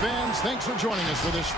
Fans, thanks for joining us for this.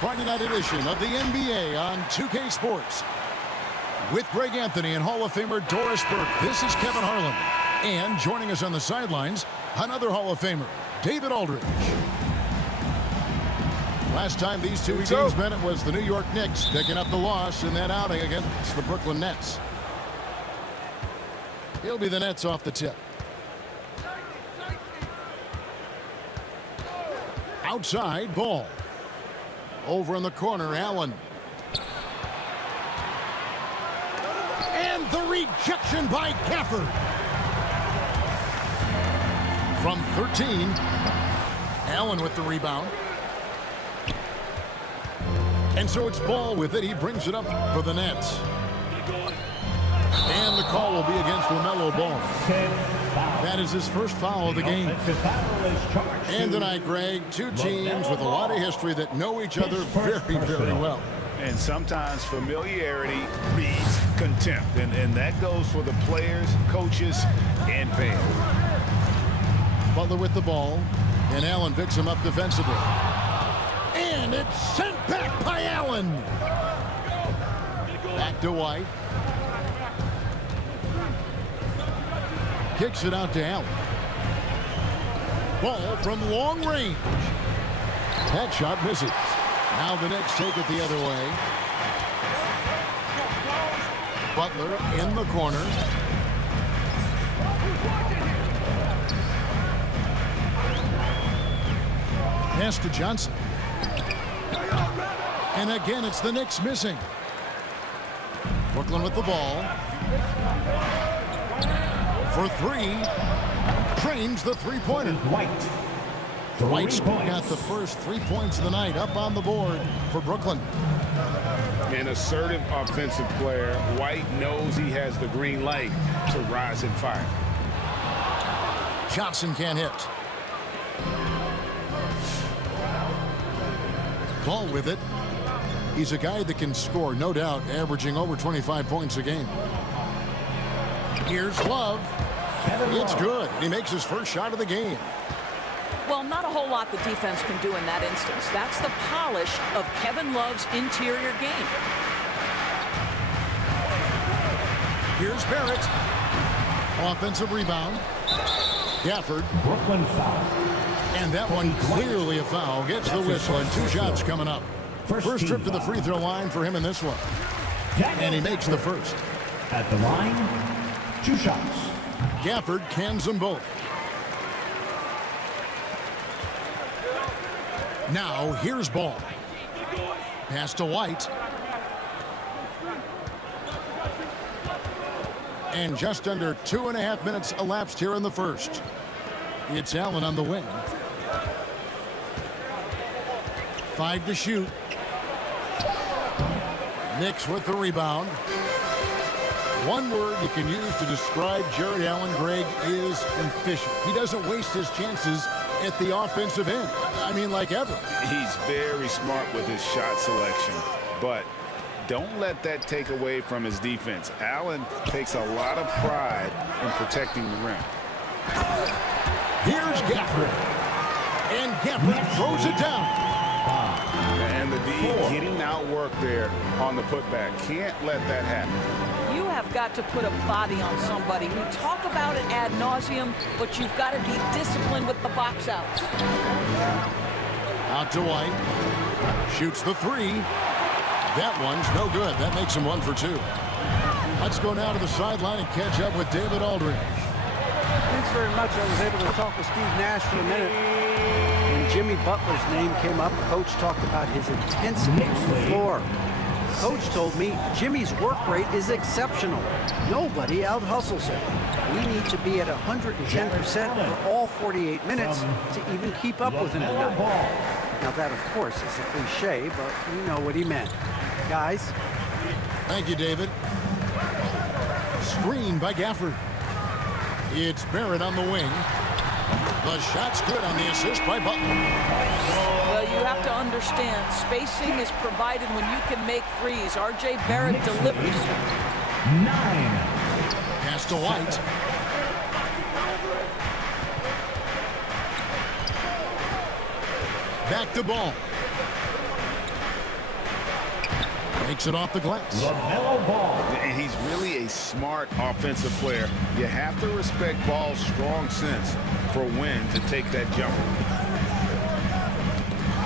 Friday night edition of the NBA on 2K Sports. With Greg Anthony and Hall of Famer Doris Burke, this is Kevin Harlan. And joining us on the sidelines, another Hall of Famer, David Aldridge. Last time these two teams met, it was the New York Knicks picking up the loss in that outing against the Brooklyn Nets. He'll be the Nets off the tip. Outside ball. Over in the corner, Allen. And the rejection by Gafford. From 13, Allen with the rebound. And so it's Ball with it. He brings it up for the Nets. And the call will be against LaMelo Ball. That is his first foul of the game. And tonight, Greg, two teams with a lot of history that know each other very, very well. And sometimes familiarity breeds contempt. And that goes for the players, coaches, and fans. Butler with the ball. And Allen picks him up defensively. And it's sent back by Allen. Back to White. Kicks it out to Allen. Ball from long range. That shot misses. Now the Knicks take it the other way. Butler in the corner. Pass to Johnson. And again, it's the Knicks missing. Brooklyn with the ball. For three. Trains the three-pointer. White's got the first 3 points of the night up on the board for Brooklyn. An assertive offensive player. White knows he has the green light to rise and fire. Johnson can't hit. Ball with it. He's a guy that can score, no doubt, averaging over 25 points a game. Here's Love. It's good. He makes his first shot of the game. Well, not a whole lot the defense can do in that instance. That's the polish of Kevin Love's interior game. Here's Barrett. Offensive rebound. Gafford. Brooklyn foul. And that one clearly a foul. Gets the whistle and 2 shots coming up. First trip to the free throw line for him in this one. And he makes the first. At the line, 2 shots. Gafford cans them both. Now here's Ball. Pass to White. And just under 2.5 minutes elapsed here in the first. It's Allen on the wing. 5 to shoot. Knicks with the rebound. One word you can use to describe Jared Allen, Greg, is efficient. He doesn't waste his chances at the offensive end. I mean, like ever. He's very smart with his shot selection, but don't let that take away from his defense. Allen takes a lot of pride in protecting the rim. Here's Gafford. And Gafford throws it down. And the D getting outworked there on the putback. Can't let that happen. You have got to put a body on somebody. We talk about it ad nauseum, but you've got to be disciplined with the box outs. Out to White. Shoots the 3. That one's no good. That makes him 1 for 2. Let's go now to the sideline and catch up with David Aldridge. Thanks very much. I was able to talk with Steve Nash for a minute. When Jimmy Butler's name came up, Coach talked about his intensity on the floor. Coach told me Jimmy's work rate is exceptional. Nobody out-hustles him. We need to be at 110% for all 48 minutes to even keep up with him tonight. Now that, of course, is a cliche, but we know what he meant. Guys. Thank you, David. Screen by Gafford. It's Barrett on the wing. The shot's good on the assist by Butler. Well, you have to understand, spacing is provided when you can make threes. R.J. Barrett delivers. 9. Pass to White. Back to Ball. Makes it off the glass. LaMelo Ball. And he's really a smart offensive player. You have to respect Ball's strong sense for when to take that jumper.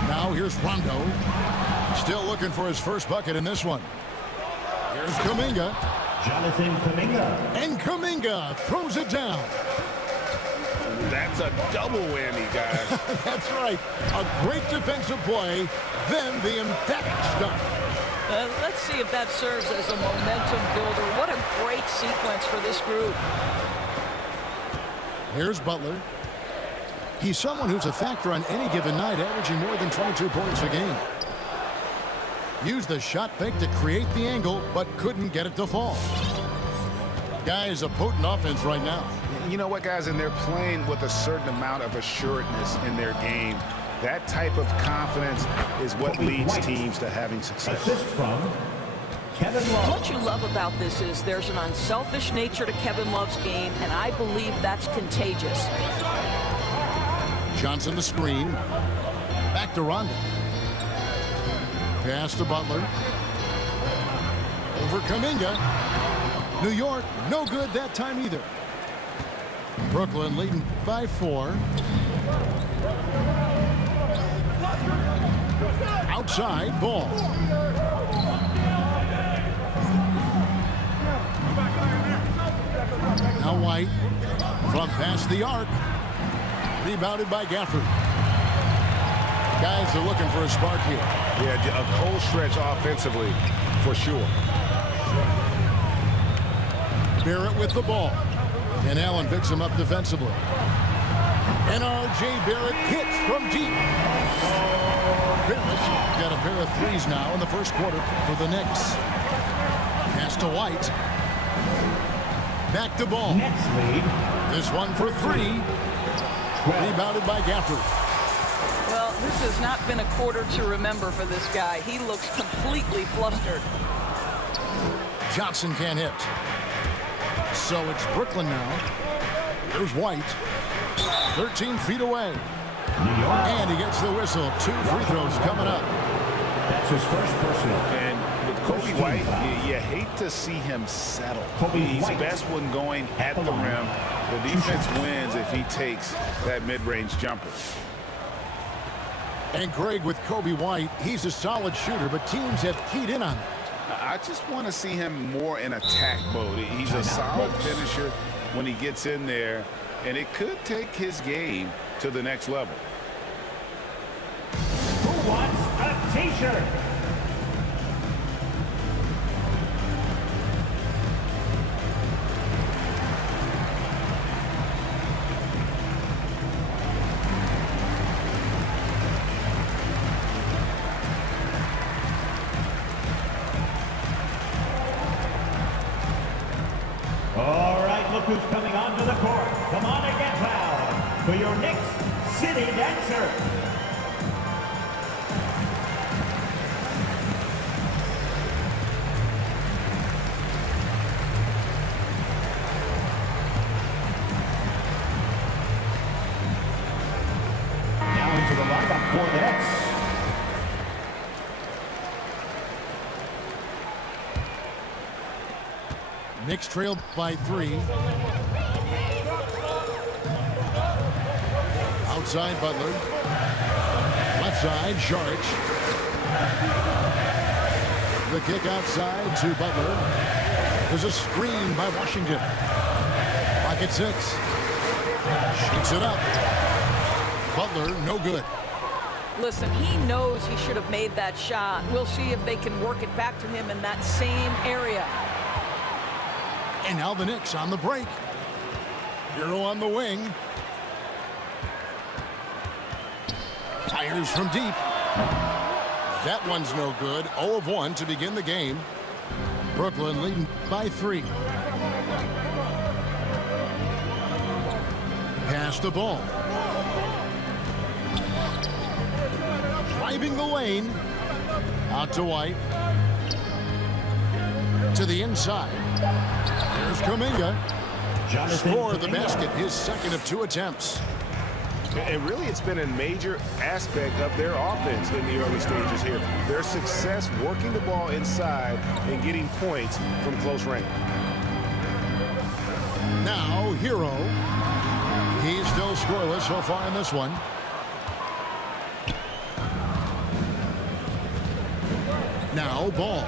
Now here's Rondo. Still looking for his first bucket in this one. Here's Kuminga. Jonathan Kuminga. And Kuminga throws it down. That's a double whammy, guys. That's right. A great defensive play, then the emphatic stuff. Let's see if that serves as a momentum builder. What a great sequence for this group. Here's Butler. He's someone who's a factor on any given night, averaging more than 22 points a game. Used the shot fake to create the angle, but couldn't get it to fall. Guy is a potent offense right now. You know what, guys? And they're playing with a certain amount of assuredness in their game. That type of confidence is what leads teams to having success. Assist from Kevin Love. What you love about this is there's an unselfish nature to Kevin Love's game, and I believe that's contagious. Johnson the screen. Back to Rondo. Pass to Butler. Over Kuminga. New York, no good that time either. Brooklyn leading by 4. Outside Ball. Now White. From past the arc. Rebounded by Gafford. Guys are looking for a spark here. Yeah, a cold stretch offensively, for sure. Barrett with the ball. And Allen picks him up defensively. And R.J. Barrett hits from deep. Barrett's got a pair of threes now in the first quarter for the Knicks. Pass to White. Back to Ball. Nets lead. This one for three. Rebounded by Gafford. Well, this has not been a quarter to remember for this guy. He looks completely flustered. Johnson can't hit. So it's Brooklyn now. Here's White. 13 feet away. New York. And he gets the whistle. 2 free throws coming up. That's his first personal. And with Kobe White, you hate to see him settle. He's best when going at the rim. The defense wins if he takes that mid-range jumper. And Greg, with Kobe White, he's a solid shooter, but teams have keyed in on it. I just want to see him more in attack mode. He's a solid finisher when he gets in there, and it could take his game to the next level. Who wants a T-shirt? All right, look who's coming onto the court. Come on and get loud for your Knicks City Dancer. Now into the lineup for the Nets. Knicks trailed by 3. Outside Butler. Left side, Saric. The kick outside to Butler. There's a screen by Washington. Pocket 6. Shoots it up. Butler, no good. Listen, he knows he should have made that shot. We'll see if they can work it back to him in that same area. And now the Knicks on the break. Hero on the wing. Fires from deep. That one's no good. 0 of 1 to begin the game. Brooklyn leading by 3. Pass the ball. Driving the lane. Out to White. To the inside. There's Kuminga. Score the basket, his second of 2 attempts. And really, it's been a major aspect of their offense in the early stages here. Their success working the ball inside and getting points from close range. Now, Hero. He's still scoreless so far in this one. Now, Ball.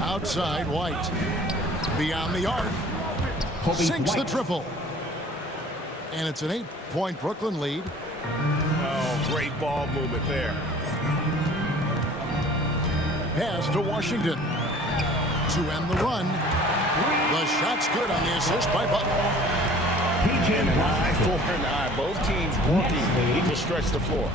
Outside, White. Beyond the arc. Sinks the triple. And it's an 8-point Brooklyn lead. Oh, great ball movement there. Pass to Washington. To end the run. The shot's good on the assist by Butler. And an eye for an eye. Both teams working to stretch the floor.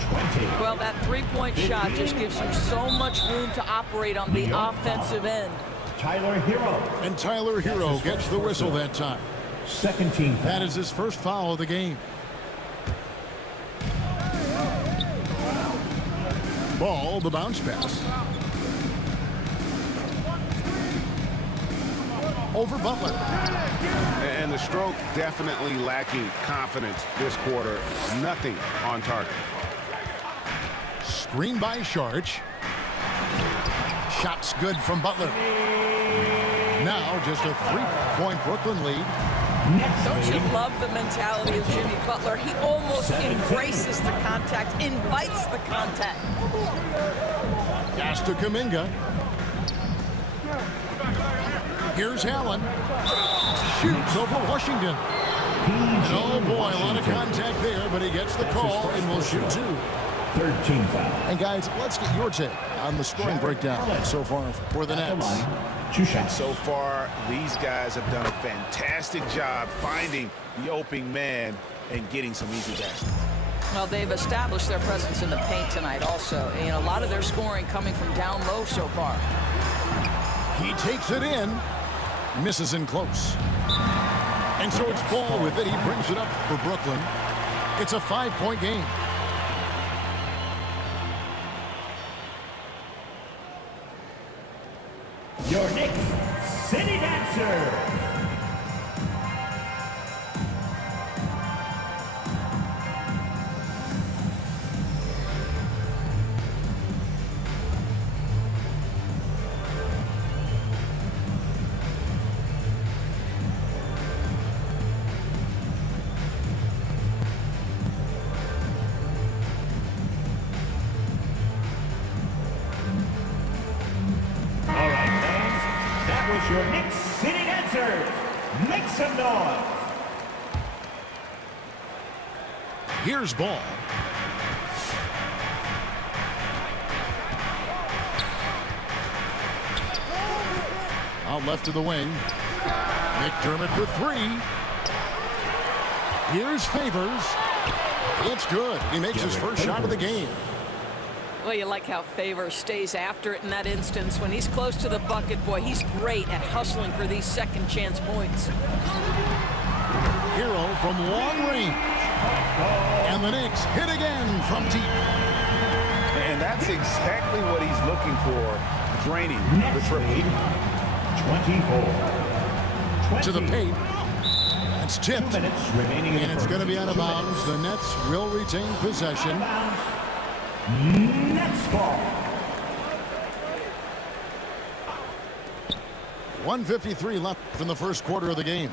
Well, that three-point shot just gives you so much room to operate on the offensive end. Tyler Hero. And Tyler Hero gets the whistle that time. Second team foul. That is his first foul of the game. Ball, the bounce pass. Over Butler. And the stroke definitely lacking confidence this quarter. Nothing on target. Screen by Saric. Shots good from Butler. Now just a 3-point Brooklyn lead. Don't you love the mentality of Jimmy Butler? He almost embraces the contact, invites the contact. Pass to Kuminga. Here's Allen. Shoots over Washington. And oh boy, a lot of contact there, but he gets the call and will shoot two. 13 foul. And guys, let's get your take on the scoring breakdown so far for the Nets. And so far, these guys have done a fantastic job finding the opening man and getting some easy baskets. Well, they've established their presence in the paint tonight also. And a lot of their scoring coming from down low so far. He takes it in, misses in close. And so it's Ball with it. He brings it up for Brooklyn. It's a 5-point game. Your Knicks City Dancer. Your Knicks City Dancers, make some noise. Here's Ball. Out left to the wing. McDermott for three. Here's Favors. It's good. He makes his first shot of the game. Well, you like how Favors stays after it in that instance. When he's close to the bucket, boy, he's great at hustling for these second chance points. Hero from long range. And the Knicks hit again from deep. And that's exactly what he's looking for, draining the triple. 24. To the paint. That's tipped. 2 minutes remaining in And the it's first. going to be out of bounds. The Nets will retain possession. Nets ball. 1:53 left in the first quarter of the game.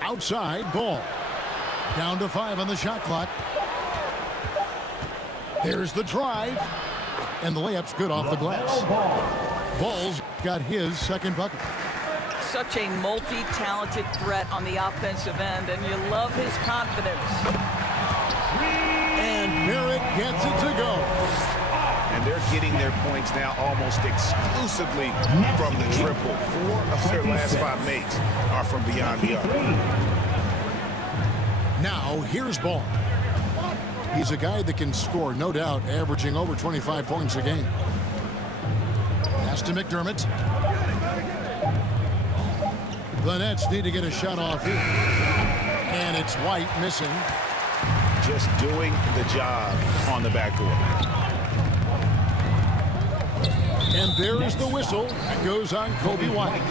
Outside, Ball. Down to 5 on the shot clock. There's the drive. And the layup's good off the glass. Ball's got his second bucket. Such a multi-talented threat on the offensive end, and you love his confidence. And Barrett gets it to go. And they're getting their points now almost exclusively from the triple. 4 of their last 5 makes are from beyond the arc. Now, here's Ball. He's a guy that can score, no doubt, averaging over 25 points a game. Pass to McDermott. The Nets need to get a shot off here. And it's White missing. Just doing the job on the backboard. And there is the whistle. It goes on Kobe White.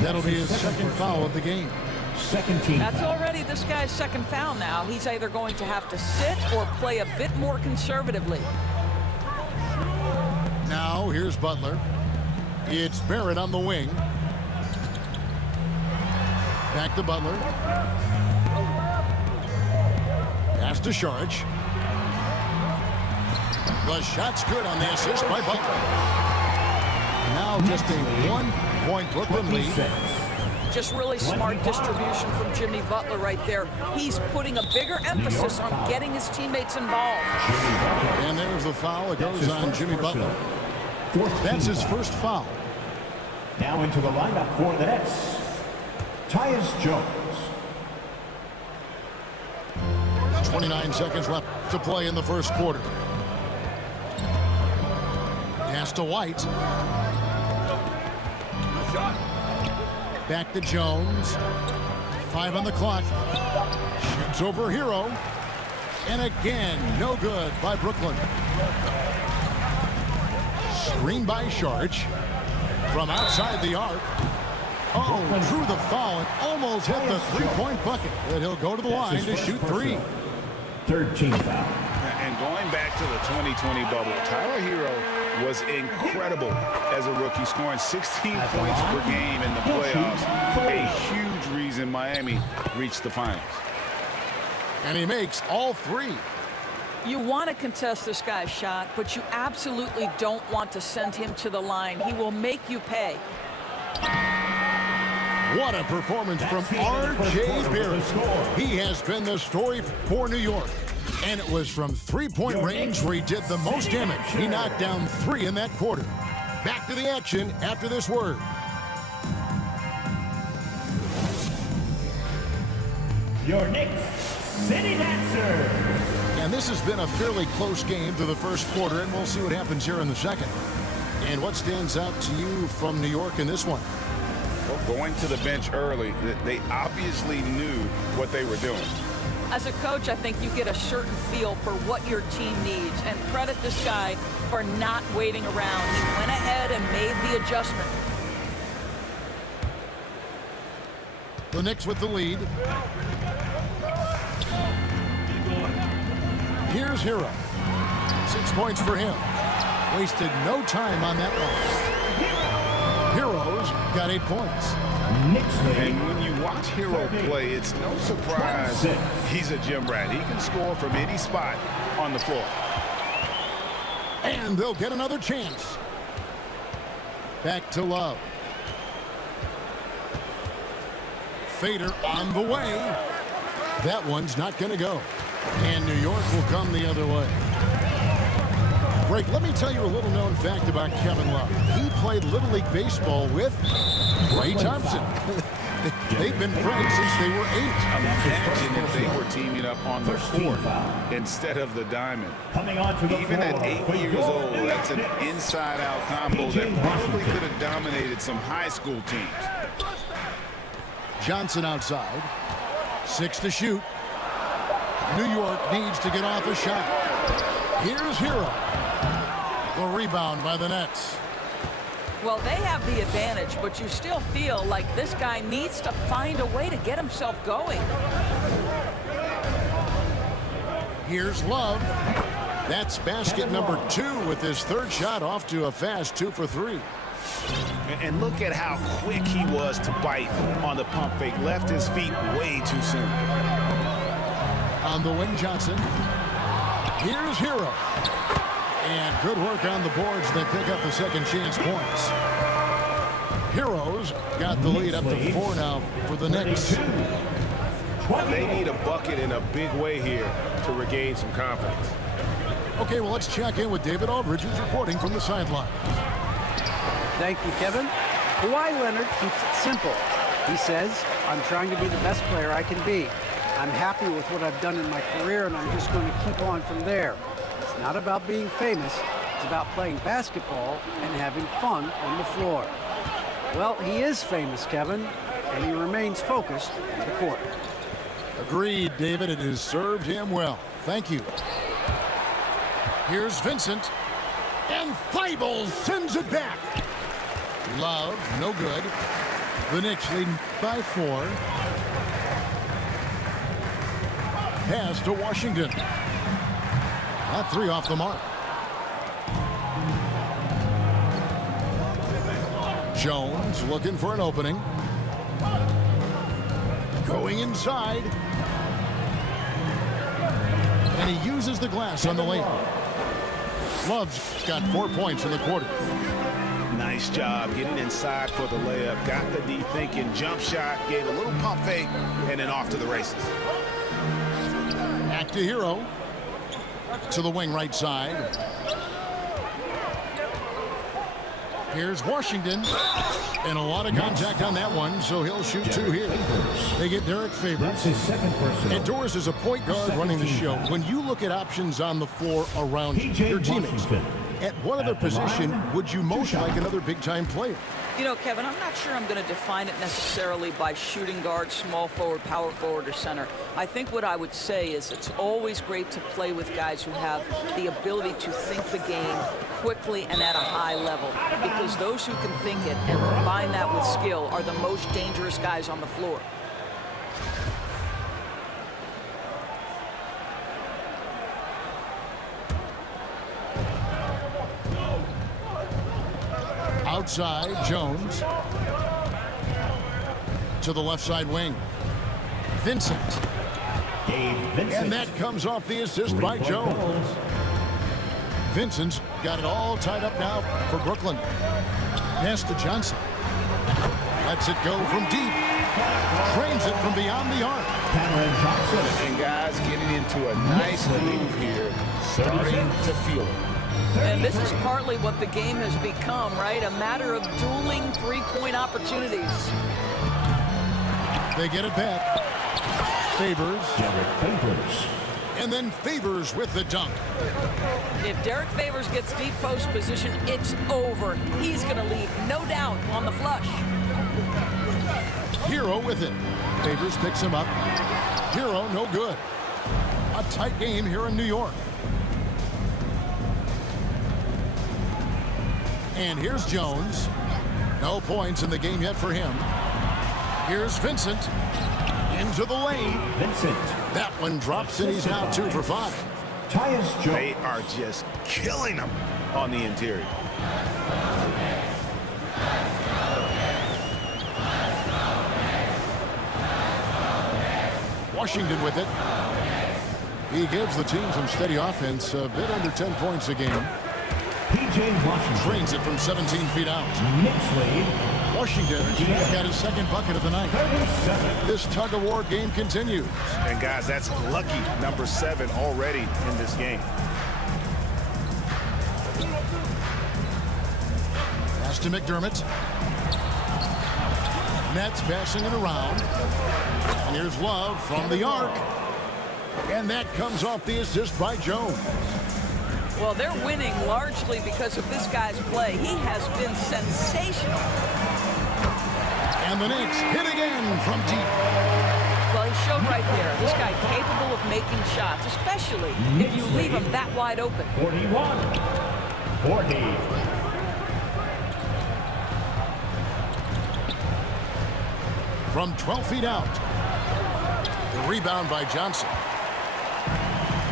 That'll be his second foul of the game. Second team. That's already this guy's second foul now. He's either going to have to sit or play a bit more conservatively. Now, here's Butler. It's Barrett on the wing. Back to Butler. Pass to Saric. The shot's good on the assist by Butler. Now just a 1-point Brooklyn lead. Just really smart distribution from Jimmy Butler right there. He's putting a bigger emphasis on getting his teammates involved. And there's the foul. It goes on Jimmy Butler. That's his first foul. Now into the lineup for the Nets, Tyus Jones. 29 seconds left to play in the first quarter. Pass to White. Back to Jones. 5 on the clock. Shoots over Hero. And again, no good by Brooklyn. Screen by Saric. From outside the arc. Oh, drew the foul and almost hit the three-point bucket. But he'll go to the line to shoot 3. Third team foul. And going back to the 2020 bubble, Tyler Hero was incredible as a rookie, scoring 16 points per game in the playoffs. A huge reason Miami reached the finals. And he makes all 3. You want to contest this guy's shot, but you absolutely don't want to send him to the line. He will make you pay. What a performance from R.J. Barrett. He has been the story for New York. And it was from three-point range where he did the most damage. He knocked down 3 in that quarter. Back to the action after this word. Your Knicks City Dancer. And this has been a fairly close game through the first quarter, and we'll see what happens here in the second. And what stands out to you from New York in this one? Well, going to the bench early, they obviously knew what they were doing. As a coach, I think you get a certain feel for what your team needs, and credit this guy for not waiting around. He went ahead and made the adjustment. The Knicks with the lead. Here's Hero. 6 points for him. Wasted no time on that one. Hero's got 8 points. And when you watch Hero play, it's no surprise he's a gym rat. He can score from any spot on the floor. And they'll get another chance. Back to Love. Fader on the way. That one's not going to go. And New York will come the other way. Greg, let me tell you a little known fact about Kevin Love. He played Little League Baseball with Ray Thompson. They've been friends since they were 8. Imagine if they were teaming up on the court instead of the diamond. Even at 8 years old, that's an inside-out combo that probably could have dominated some high school teams. Johnson outside. 6 to shoot. New York needs to get off a shot. Here's Hero. The rebound by the Nets. Well, they have the advantage, but you still feel like this guy needs to find a way to get himself going. Here's Love. That's basket number 2 with his 3rd shot off to a fast 2 for 3. And look at how quick he was to bite on the pump fake. Left his feet way too soon. On the wing, Johnson. Here's Hero. And good work on the boards. They pick up the second chance points. Heroes got the lead up to 4 now for the Knicks. They need a bucket in a big way here to regain some confidence. Okay, well, let's check in with David Aldridge, who's reporting from the sideline. Thank you, Kevin. Kawhi Leonard keeps it simple. He says, I'm trying to be the best player I can be. I'm happy with what I've done in my career, and I'm just going to keep on from there. It's not about being famous. It's about playing basketball and having fun on the floor. Well, he is famous, Kevin, and he remains focused on the court. Agreed, David. It has served him well. Thank you. Here's Vincent. And Thibault sends it back. Love, no good. The Knicks lead by 4. Pass to Washington. That 3 off the mark. Jones looking for an opening. Going inside. And he uses the glass on the lane. Love's got 4 points in the quarter. Nice job getting inside for the layup. Got the deep thinking jump shot, gave a little pump fake, and then off to the races. Back to Hero. To the wing right side. Here's Washington. And a lot of contact on that one, so he'll shoot 2 here. They get Derek Favors. And Doris is a point guard running the show. When you look at options on the floor around your teammates, at what other position would you most like another big-time player? You know, Kevin, I'm not sure I'm going to define it necessarily by shooting guard, small forward, power forward, or center. I think what I would say is it's always great to play with guys who have the ability to think the game quickly and at a high level, because those who can think it and combine that with skill are the most dangerous guys on the floor. Outside, Jones. To the left side wing. Vincent. And that comes off the assist by Jones. Vincent's got it all tied up now for Brooklyn. Pass to Johnson. Lets it go from deep. Drains it from beyond the arc. And guys getting into a nice move here, starting to feel it. And this is partly what the game has become, right? A matter of dueling three-point opportunities. They get it back. Favors. Derek Favors. And then Favors with the dunk. If Derek Favors gets deep post position, it's over. He's going to lead, no doubt, on the flush. Hero with it. Favors picks him up. Hero no good. A tight game here in New York. And here's Jones. No points in the game yet for him. Here's Vincent. Into the lane. Vincent. That one drops, and he's now 2 for 5. Tyus Jones. They are just killing them on the interior. Washington with it. He gives the team some steady offense, a bit under 10 points a game. P.J. Washington. Drains it from 17 feet out. Knicks lead. Washington got his second bucket of the night. 37. This tug-of-war game continues. And guys, that's lucky number 7 already in this game. Pass to McDermott. Nets passing it around. And here's Love from the arc. And that comes off the assist by Jones. Well, they're winning largely because of this guy's play. He has been sensational. And the Knicks hit again from deep. Well, he showed right there, this guy capable of making shots, especially if you leave him that wide open. 41. 40. From 12 feet out. The rebound by Johnson.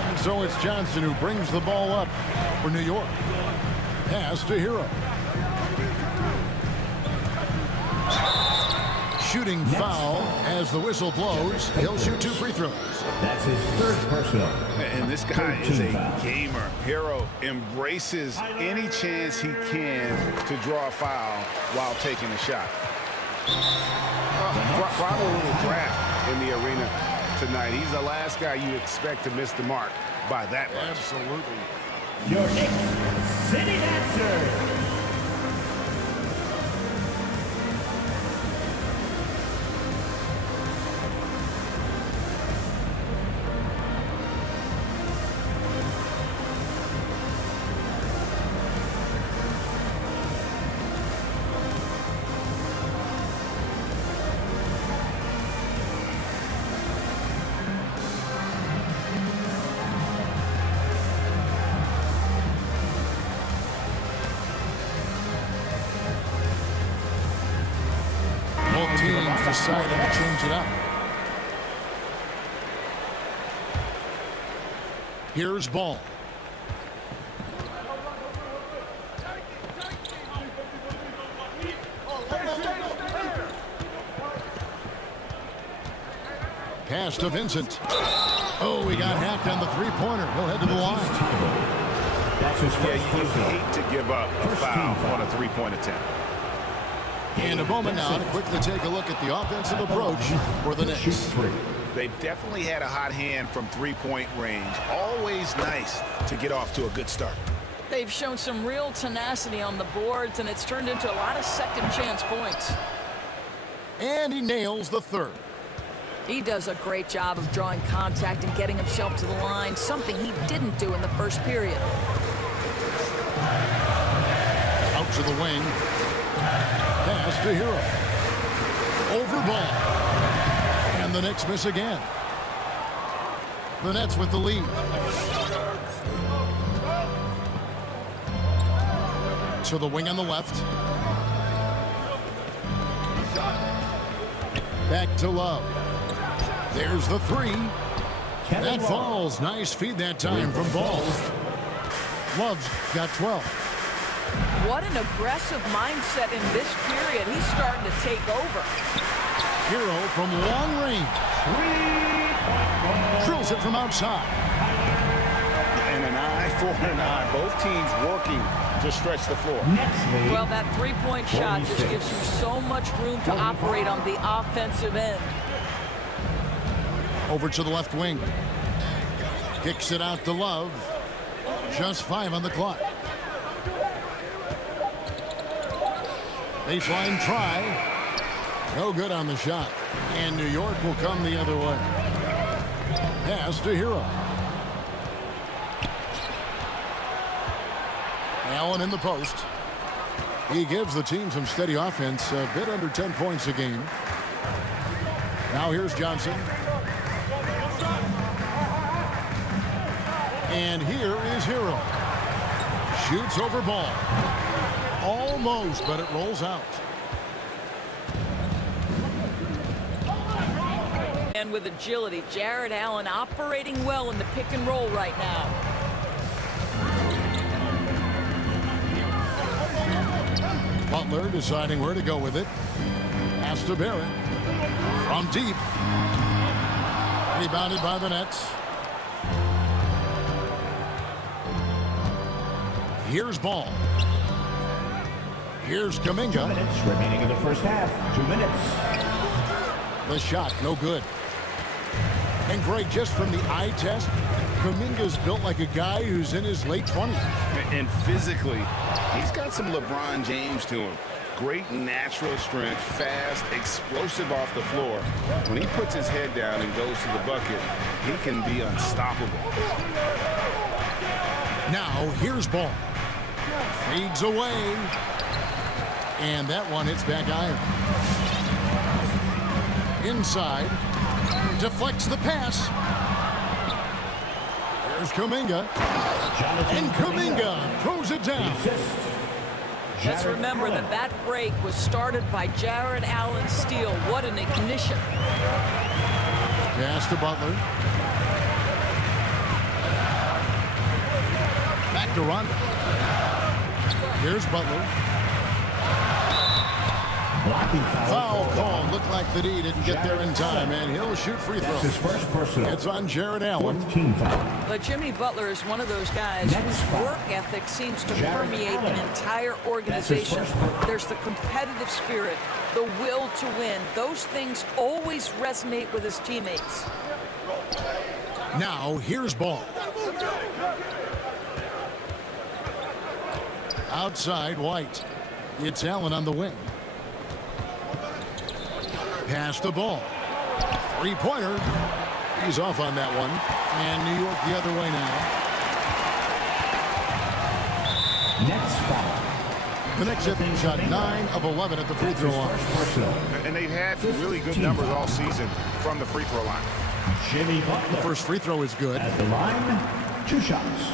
And so it's Johnson who brings the ball up for New York. Pass to Hero. Shooting foul as the whistle blows. He'll shoot 2 free throws. That's his third personal. And this guy is a gamer. Hero embraces any chance he can to draw a foul while taking a shot. Probably a little draft in the arena tonight. He's the last guy you expect to miss the mark by that much. Absolutely. Your Knicks City Dancer. Decided to change it up. Here's Ball. Pass to Vincent. Oh, he got hacked on the three-pointer. He'll head to the line. That's his first You hate to give up a foul on a three-point attempt. In a moment now to quickly take a look at the offensive approach for the Knicks. They've definitely had a hot hand from three-point range. Always nice to get off to a good start. They've shown some real tenacity on the boards, and it's turned into a lot of second-chance points. And he nails the third. He does a great job of drawing contact and getting himself to the line, something he didn't do in the first period. Out to the wing. Pass to Hero. Over Ball. And the Knicks miss again. The Nets with the lead. To the wing on the left. Back to Love. There's the three. That falls. Nice feed that time from Ball. Love's got 12. What an aggressive mindset in this period. He's starting to take over. Hero from long range. Drills it from outside. And an eye for an eye. Both teams working to stretch the floor. Well, that three-point shot just gives you so much room to operate on the offensive end. Over to the left wing. Kicks it out to Love. Just 5 on the clock. Baseline try. No good on the shot. And New York will come the other way. Pass to Hero. Allen in the post. He gives the team some steady offense, a bit under 10 points a game. Now here's Johnson. And here is Hero. Shoots over ball. Almost, but it rolls out. And with agility, Jared Allen operating well in the pick and roll right now. Butler deciding where to go with it. Pass to Barrett. From deep. Rebounded by the Nets. Here's Ball. Here's Kuminga. 2 minutes remaining in the first half. 2 minutes. The shot, no good. And Greg, just from the eye test, Kuminga's built like a guy who's in his late 20s. And physically, he's got some LeBron James to him. Great natural strength, fast, explosive off the floor. When he puts his head down and goes to the bucket, he can be unstoppable. Now, here's Ball. Fades away. And that one hits back iron. Inside. Deflects the pass. Here's Kuminga. And Kuminga throws it down. Let's remember that that break was started by Jared Allen's steal. What an ignition. Pass to Butler. Back to Rondo. Here's Butler. Foul call. Looked like the D didn't get there in time, and he'll shoot free throws. His first personal. It's on Jared Allen. 14 foul. But Jimmy Butler is one of those guys whose work ethic seems to permeate an entire organization. There's the competitive spirit, the will to win. Those things always resonate with his teammates. Now, here's Ball. Outside, White. It's Allen on the wing. Pass the ball. Three-pointer. He's off on that one. And New York the other way now. Next foul. The next hit shot 9 of 11 at the free throw line. And they've had really good numbers all season from the free throw line. Jimmy Butler. The first free throw is good. At the line, 2 shots.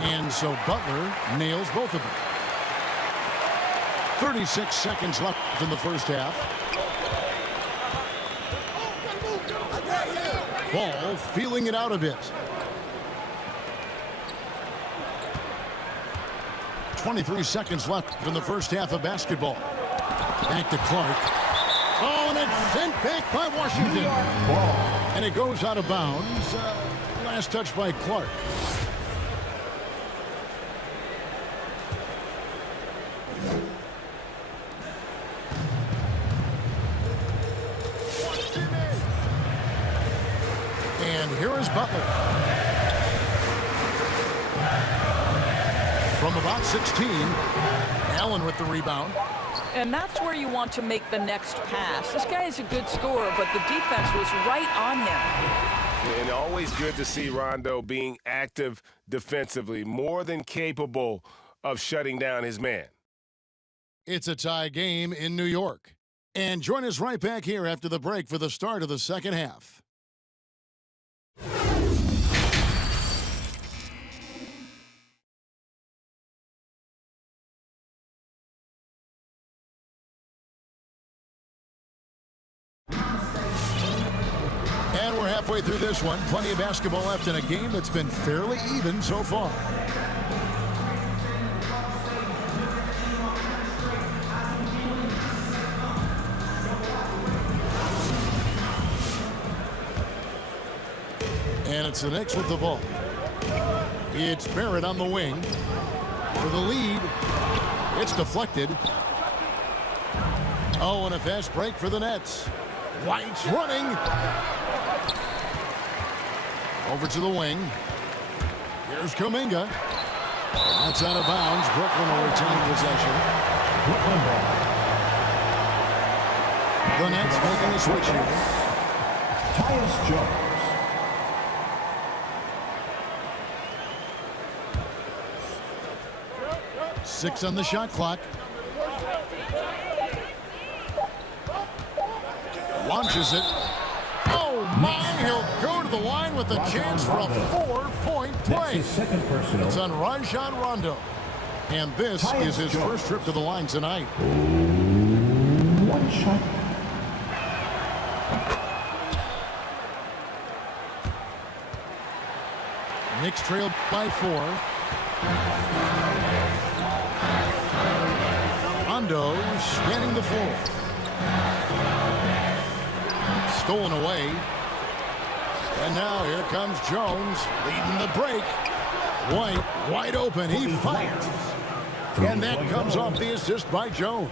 And so Butler nails both of them. 36 seconds left in the first half. Ball feeling it out a bit. 23 seconds left in the first half of basketball. Back to Clark. Oh, and it's sent back by Washington. And it goes out of bounds. Last touch by Clark. And here is Butler. From about 16, Allen with the rebound. And that's where you want to make the next pass. This guy is a good scorer, but the defense was right on him. And always good to see Rondo being active defensively, more than capable of shutting down his man. It's a tie game in New York. And join us right back here after the break for the start of the second half. And we're halfway through this one. Plenty of basketball left in a game that's been fairly even so far. And it's the Knicks with the ball. It's Barrett on the wing. for the lead. It's deflected. Oh, and a fast break for the Nets. White's running. Over to the wing. Here's Kuminga. That's out of bounds. Brooklyn will retain possession. The Nets making a switch here. Tyus Jones. 6 on the shot clock. Launches it. Oh, my. He'll go to the line with a chance for a 4-point play. That's his second personal. It's on Rajon Rondo. And this is his first trip to the line tonight. One shot. Knicks trail by 4. Rondo scanning the floor. Stolen away. And now here comes Jones leading the break. White wide open. He fires. And that comes off the assist by Jones.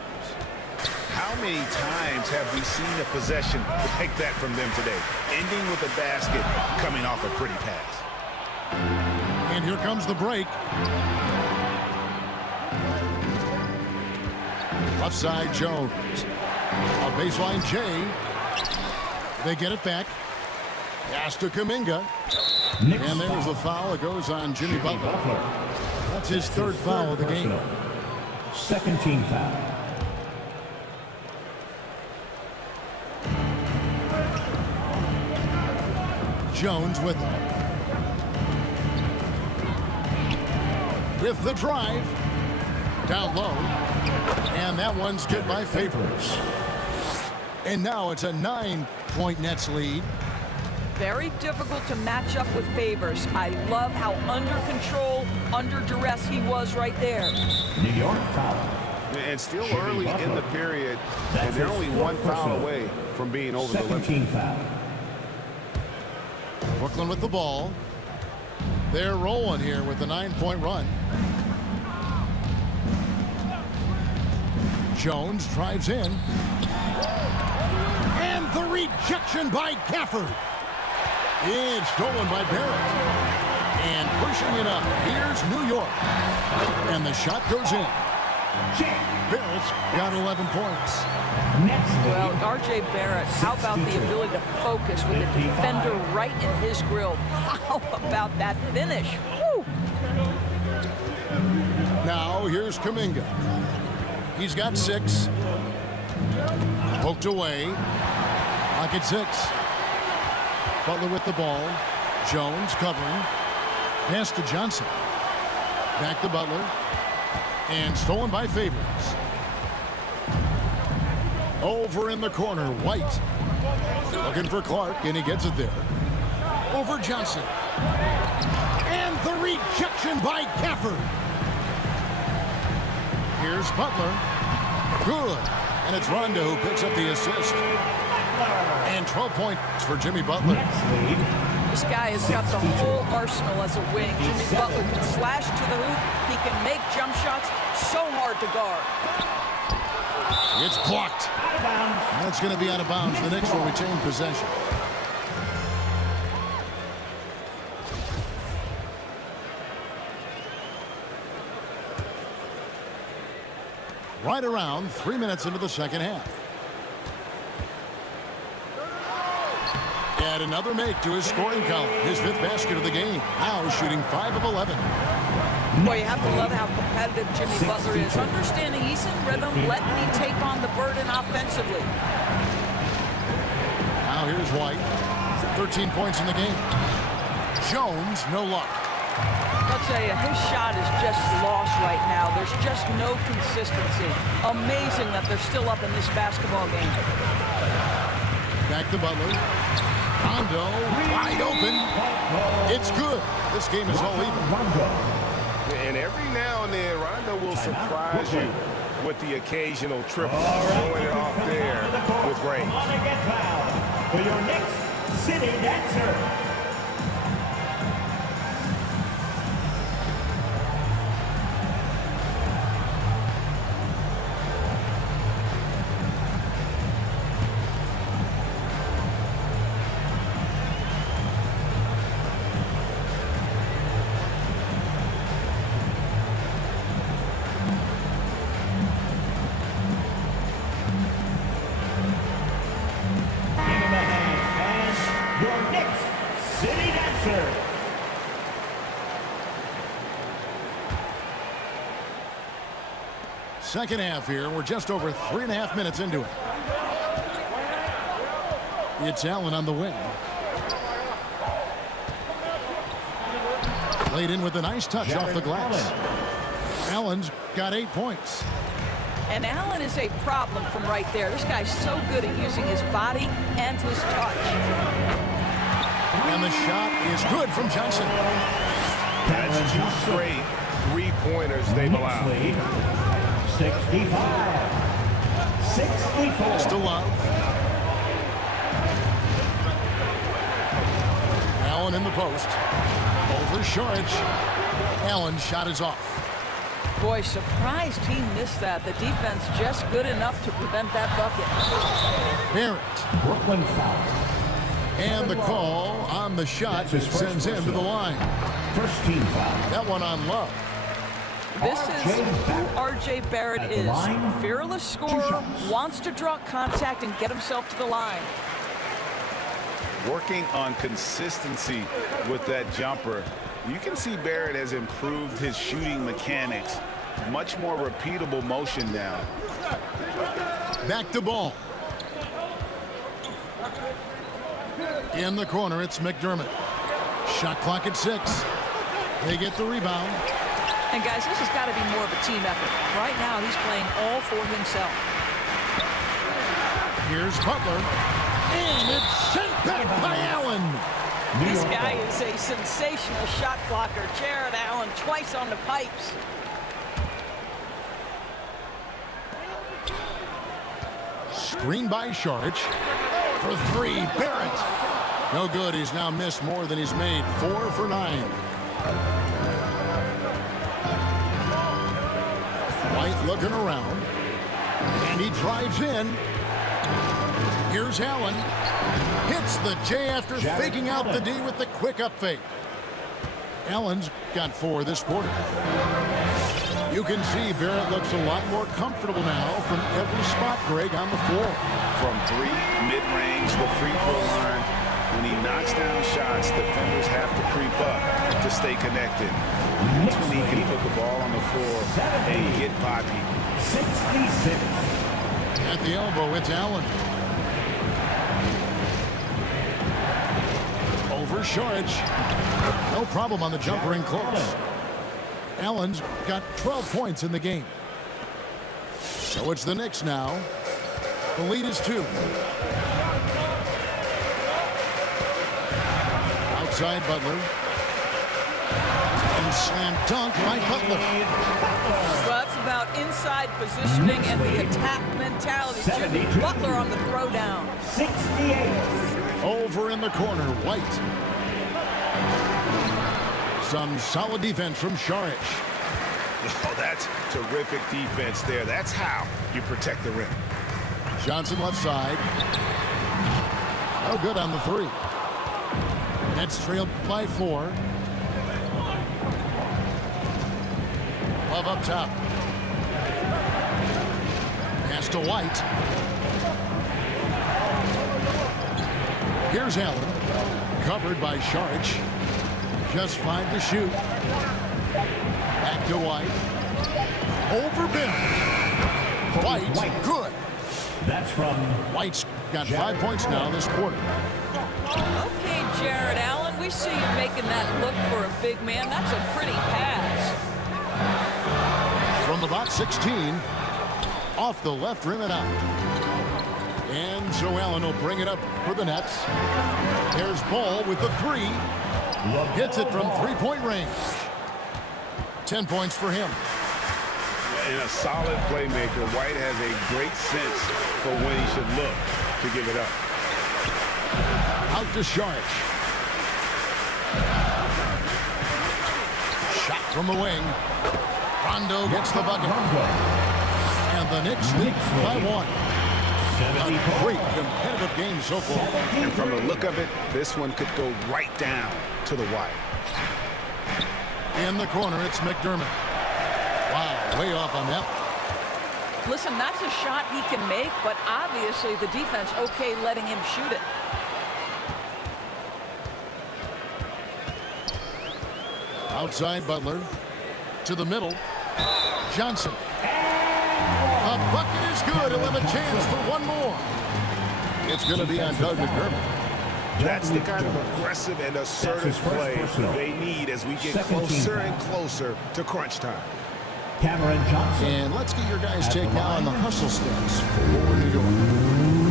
How many times have we seen a possession like that from them today? Ending with a basket, coming off a pretty pass. And here comes the break. Left side Jones. A baseline J. They get it back. Pass to Kuminga. And there's a foul. It goes on Jimmy Butler. That's his third foul of the game. Second team foul. Jones with the drive. Down low. And that one's good by Favors. And now it's a 9-point Nets lead. Very difficult to match up with Favors. I love how under control, under duress he was right there. New York foul. And still early in the period, and they're only one foul away from being over the limit. Second team foul. Brooklyn with the ball. They're rolling here with a 9-point run. Jones drives in. And the rejection by Gafford. It's stolen by Barrett. And pushing it up. Here's New York. And the shot goes in. Barrett's got 11 points. Well, R.J. Barrett, how about the ability to focus with the defender right in his grill? How about that finish? Woo! Now here's Kuminga. He's got 6. Poked away. Lock at 6. Butler with the ball. Jones covering. Pass to Johnson. Back to Butler. And stolen by Favors. Over in the corner, White. Looking for Clark, and he gets it there. Over Johnson. And the rejection by Gafford. Here's Butler. Good. And it's Rondo who picks up the assist. And 12 points for Jimmy Butler. This guy has got the whole arsenal as a wing. Jimmy Butler can slash to the hoop. He can make jump shots so hard to guard. It's blocked. That's going to be out of bounds. The Knicks will retain possession. Right around 3 minutes into the second half. Add another make to his scoring column. His 5th basket of the game. Now shooting 5 of 11. Boy, you have to love how competitive Jimmy Butler is. Understanding he's in rhythm, letting me take on the burden offensively. Now here's White. 13 points in the game. Jones, no luck. I'll tell you, his shot is just lost right now. There's just no consistency. Amazing that they're still up in this basketball game. Back to Butler. Rondo, wide open. It's good. This game is all even. And every now and then, Rondo will surprise you with the occasional triple, throwing it off there with range. For your next city dancer. Second half here. We're just over 3.5 minutes into it. It's Allen on the wing. Played in with a nice touch off the glass. Allen's got 8 points. And Allen is a problem from right there. This guy's so good at using his body and his touch. And the shot is good from Johnson. That's 2 straight 3-pointers they've allowed. 65-64. Still Love. Allen in the post. Over Sharich. Allen's shot is off. Boy, surprised he missed that. The defense just good enough to prevent that bucket. Barrett. Brooklyn foul. And the call on the shot sends him to the line. First team foul. That one on Love. This is who R.J. Barrett is. Fearless scorer, wants to draw contact and get himself to the line. Working on consistency with that jumper. You can see Barrett has improved his shooting mechanics. Much more repeatable motion now. Back to ball. In the corner, it's McDermott. Shot clock at 6. They get the rebound. And guys, this has got to be more of a team effort. Right now, he's playing all for himself. Here's Butler. And it's sent back by Allen. This guy is a sensational shot blocker. Jared Allen twice on the pipes. Screen by Sharich. For 3, Barrett. No good. He's now missed more than he's made. 4 for 9. White looking around. And he drives in. Here's Allen. Hits the J after faking out the D with the quick up fake. Allen's got 4 this quarter. You can see Barrett looks a lot more comfortable now from every spot, Greg, on the floor. From 3, mid-range, the free throw line. When he knocks down shots, defenders have to creep up to stay connected. That's when he can put the ball on the floor and get poppy. 66. At the elbow, it's Allen. Over Sharich. No problem on the jumper in close. Allen's got 12 points in the game. So it's the Knicks now. The lead is 2. Outside Butler. And slam dunk by Butler. Well, that's about inside positioning and the attack mentality. Jimmy Butler on the throwdown. 68. Over in the corner, White. Some solid defense from Sharich. Oh, that's terrific defense there. That's how you protect the rim. Johnson left side. No good on the 3. Nets trailed by 4. Love up top. Pass to White. Here's Allen. Covered by Sharich. Just 5 to shoot. Back to White. Over Barrett. White, good. That's from White's got 5 points now this quarter. Okay, Jared Allen, we see you making that look for a big man. That's a pretty pass. From about 16. Off the left rim and out. And so Allen will bring it up for the Nets. There's Ball with the 3. Hits it from 3-point range. 10 points for him. And a solid playmaker. White has a great sense for when he should look to give it up. Out to Sharich. Shot from the wing. Rondo gets the bucket. And the Knicks lead by 1. A great competitive game so far. And from the look of it, this one could go right down to the wire. In the corner, it's McDermott. Wow, way off on that. Listen, that's a shot he can make, but obviously the defense okay letting him shoot it. Outside Butler. To the middle. Johnson. is good. He'll have a chance for one more. It's going to be on Doug McDermott. That's the kind of aggressive and assertive play they need as we get closer and closer to crunch time. Cameron Johnson. And let's get your guys' take now on the hustle stats for New York.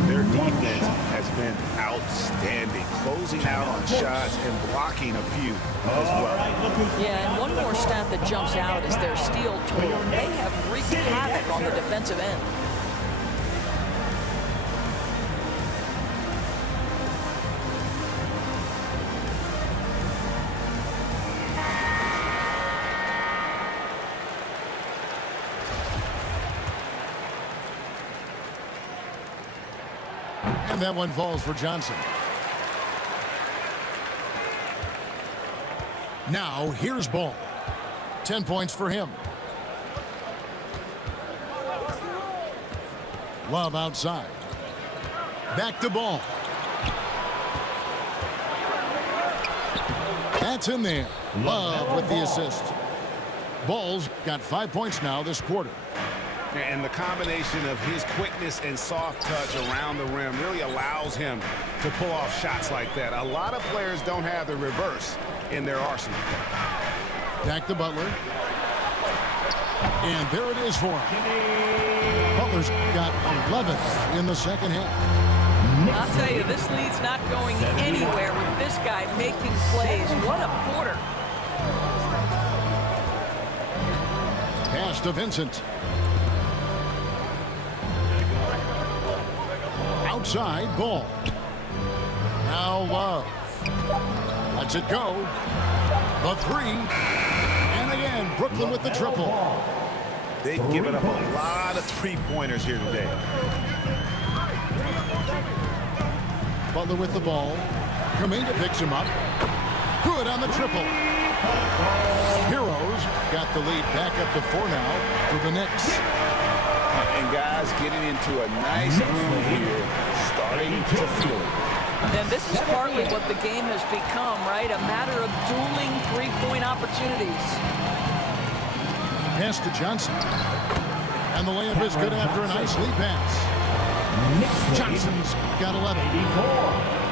Their defense has been outstanding, closing out on shots and blocking a few as well. Yeah, and one more stat that jumps out is their steal total. They have wreaked havoc on the defensive end. And that one falls for Johnson. Now, here's Ball. 10 points for him. Love outside. Back to Ball. That's in there. Love with the assist. Ball's got 5 points now this quarter. And the combination of his quickness and soft touch around the rim really allows him to pull off shots like that. A lot of players don't have the reverse in their arsenal. Back to Butler. And there it is for him. Butler's got 11 in the second half. I'll tell you, this lead's not going anywhere with this guy making plays. What a quarter. Pass to Vincent. Outside Ball. Now Love. Lets it go. The three. And again, Brooklyn with the triple. They've given up a lot of three-pointers here today. Butler with the ball. Kuminga picks him up. Good on the triple. Heroes got the lead back up to 4 now for the Knicks. And guys getting into a nice groove here, starting to feel it. And this is partly what the game has become, right? A matter of dueling three-point opportunities. Pass to Johnson. And the layup is good after a nice lead pass. Johnson's got 11.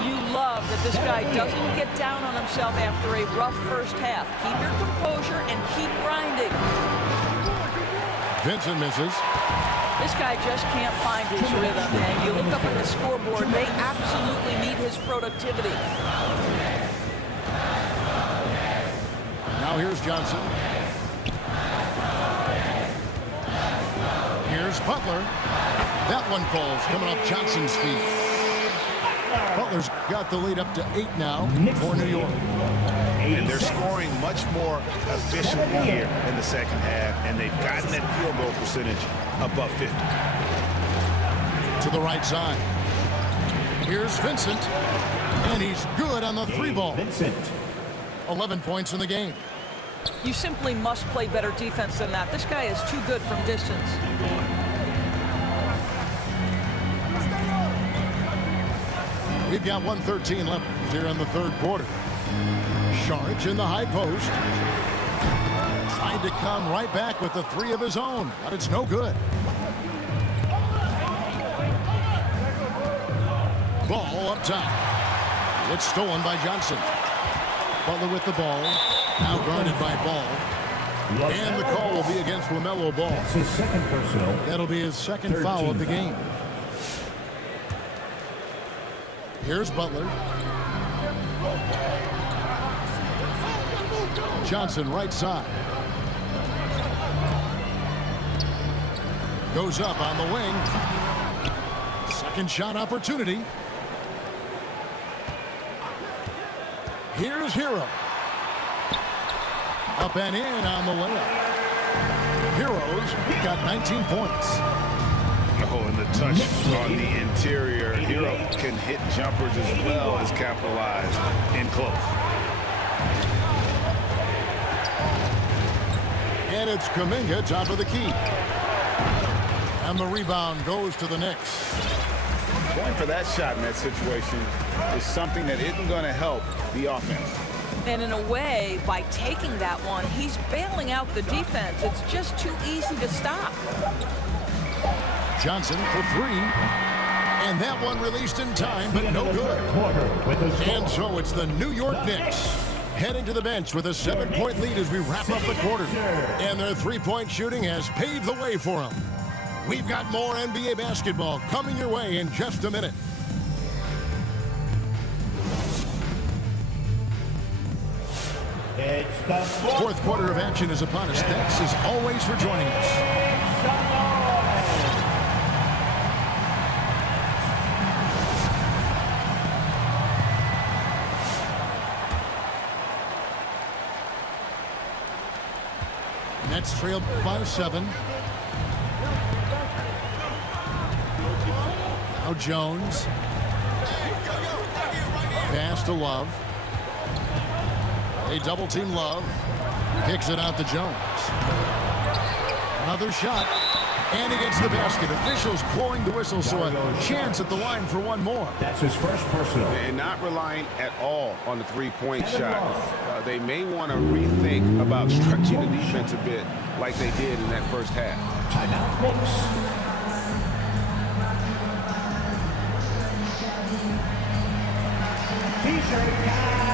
You love that this guy doesn't get down on himself after a rough first half. Keep your composure and keep grinding. Vincent misses. This guy just can't find his rhythm, and you look up at the scoreboard, they absolutely need his productivity. Now here's Johnson. Here's Butler. That one falls, coming off Johnson's feet. Butler's got the lead up to 8 now for New York. And they're scoring much more efficiently here in the second half, and they've gotten that field goal percentage above 50. To the right side. Here's Vincent. And he's good on the three ball. 11 points in the game. You simply must play better defense than that. This guy is too good from distance. We've got 1:13 left here in the third quarter. Sharge in the high post. Tried to come right back with the three of his own, but it's no good. Ball up top. It's stolen by Johnson. Butler with the ball. Now guarded by Ball. And the call will be against LaMelo Ball. That's his second personal. That'll be his second foul of the game. Here's Butler. Johnson right side. Goes up on the wing. Second shot opportunity. Here's Hero. Up and in on the layup. Heroes got 19 points. Oh, and the touch on the interior. Hero can hit jumpers as well as capitalize in close. And it's Kuminga, top of the key. And the rebound goes to the Knicks. Going for that shot in that situation is something that isn't going to help the offense. And in a way, by taking that one, he's bailing out the defense. It's just too easy to stop. Johnson for three. And that one released in time, but no good. And so it's the New York Knicks heading to the bench with a 7-point lead as we wrap up the quarter. And their three-point shooting has paved the way for them. We've got more NBA basketball coming your way in just a minute. It's the Fourth quarter of action is upon us. Thanks as always for joining us. Nets trailed by 7. Now Jones. Pass to Love. They double team Love. Kicks it out to Jones. Another shot. And he gets the basket. Officials blowing the whistle, so a chance at the line for one more. That's his first personal. And not relying at all on the three-point shot. They may want to rethink about stretching the defense a bit like they did in that first half. Timeout Knicks. T-shirt time.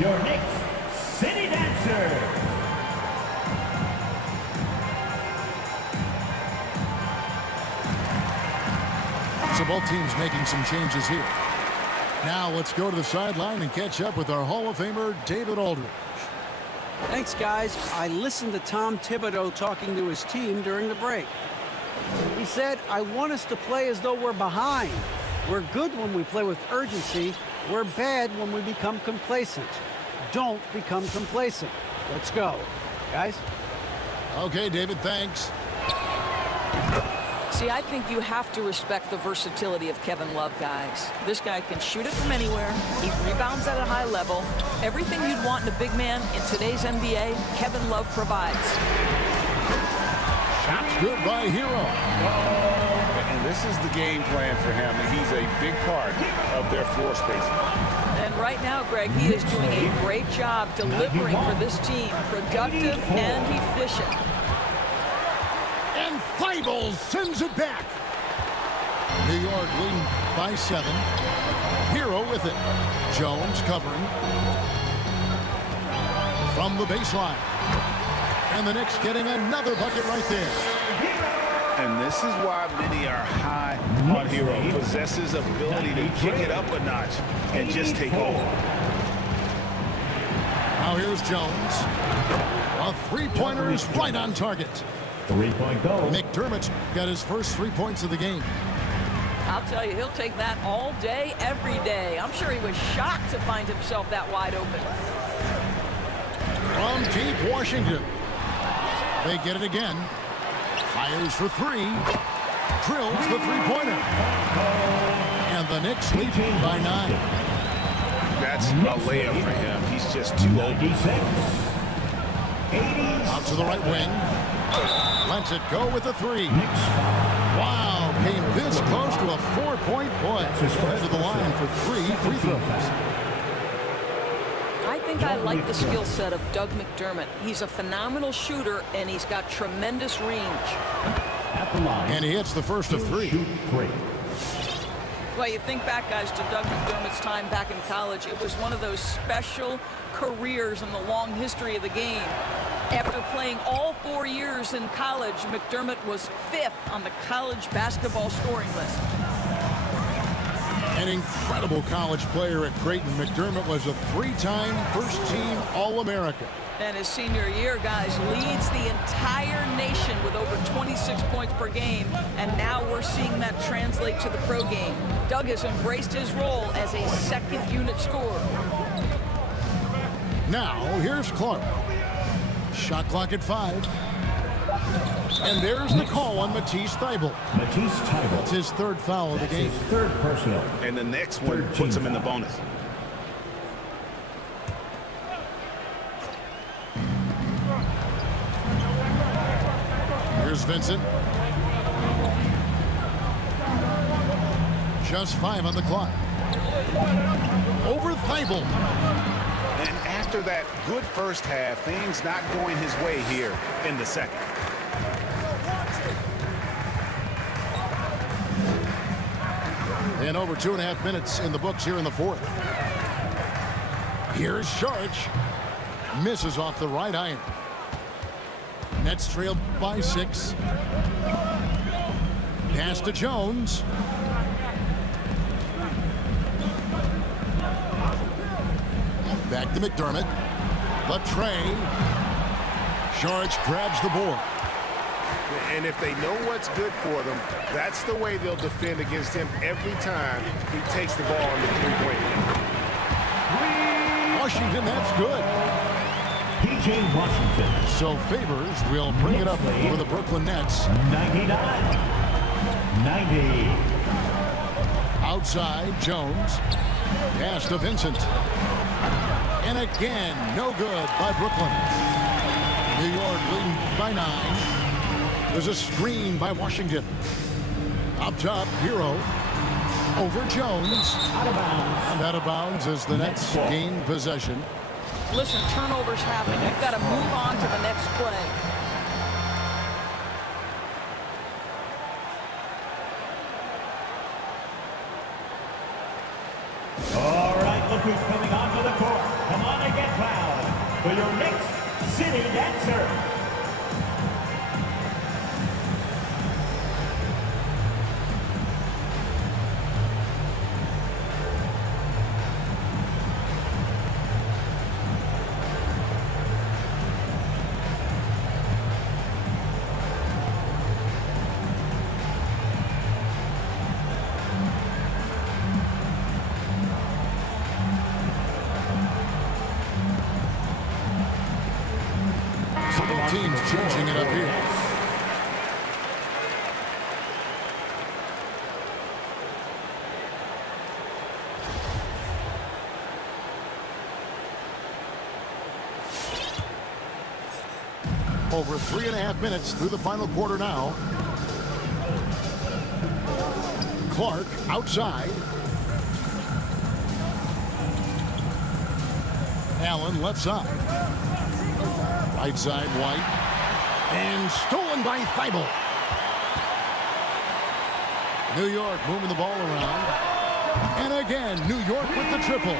Your Knicks City Dancer. So both teams making some changes here. Now let's go to the sideline and catch up with our Hall of Famer, David Aldridge. Thanks, guys. I listened to Tom Thibodeau talking to his team during the break. He said, I want us to play as though we're behind. We're good when we play with urgency. We're bad when we become complacent. Don't become complacent. Let's go. Guys? Okay, David, thanks. See, I think you have to respect the versatility of Kevin Love, guys. This guy can shoot it from anywhere. He rebounds at a high level. Everything you'd want in a big man in today's NBA, Kevin Love provides. Shots good by Hero. And this is the game plan for him. He's a big part of their floor spacing. And right now, Greg, he is doing a great job delivering for this team. Productive and efficient. And Thibault sends it back. New York leading by 7. Hero with it. Jones covering. From the baseline. And the Knicks getting another bucket right there. And this is why many are high on Hero. He possesses ability to kick it up a notch and just take over. Now here's Jones. A three-pointer is right on target. 3-point goal. McDermott's got his first 3 points of the game. I'll tell you, he'll take that all day, every day. I'm sure he was shocked to find himself that wide open. From deep Washington. They get it again. Fires for 3. Drills the three-pointer. And the Knicks lead by 9. That's a layup for him. He's just too open. Out to the right wing. Lets it go with a 3. Wow, came this close to a 4-point play. To the line for 3 free throws. I think I like the skill set of Doug McDermott. He's a phenomenal shooter, and he's got tremendous range. At the line. And he hits the first of 3. Shoot 3. Well, you think back, guys, to Doug McDermott's time back in college. It was one of those special careers in the long history of the game. After playing all 4 years in college, McDermott was 5th on the college basketball scoring list. An incredible college player at Creighton. McDermott was a 3-time first-team All-America. And his senior year, guys, leads the entire nation with over 26 points per game. And now we're seeing that translate to the pro game. Doug has embraced his role as a second-unit scorer. Now, here's Clark. Shot clock at 5. And there's the call on Matisse Thybulle. Matisse Thybulle. That's his 3rd foul of the game. His 3rd personal. And the next one puts him in the bonus. Here's Vincent. Just 5 on the clock. Over Thibault. And after that good first half, things not going his way here in the second. And over 2.5 minutes in the books here in the fourth. Here's Sharch. Misses off the right iron. Nets trailed by 6. Pass to Jones. Back to McDermott. The tray. Sharch grabs the board. And if they know what's good for them, that's the way they'll defend against him every time he takes the ball in the three-point line. Washington, that's good. P.J. Washington. So Favors will bring it up for the Brooklyn Nets. 99-90. Outside, Jones. Pass to Vincent. And again, no good by Brooklyn. New York leading by 9. There's a screen by Washington. Up top, Hero. Over Jones. Out of bounds. And out of bounds as the Nets gain possession. Listen, turnovers happen. You've got to move on to the next play. All right, look who's coming onto the court. Come on and get loud for your Knicks City Dancer. Teams changing it up here. Over 3.5 minutes through the final quarter now. Clark outside. Allen left side. Right side, White. And stolen by Thibault. New York moving the ball around. And again, New York with the triple.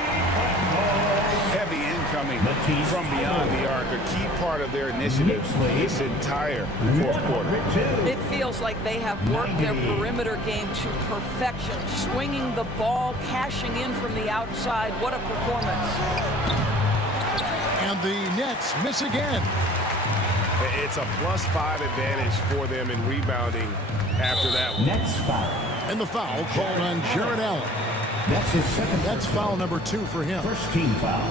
Heavy incoming from beyond the arc, a key part of their initiative this entire fourth quarter. It feels like they have worked their perimeter game to perfection, swinging the ball, cashing in from the outside. What a performance. And the Nets miss again. It's a +5 advantage for them in rebounding after that one. Nets foul. And the foul called on Jared Allen. That's his second. That's foul number 2 for him. First team foul.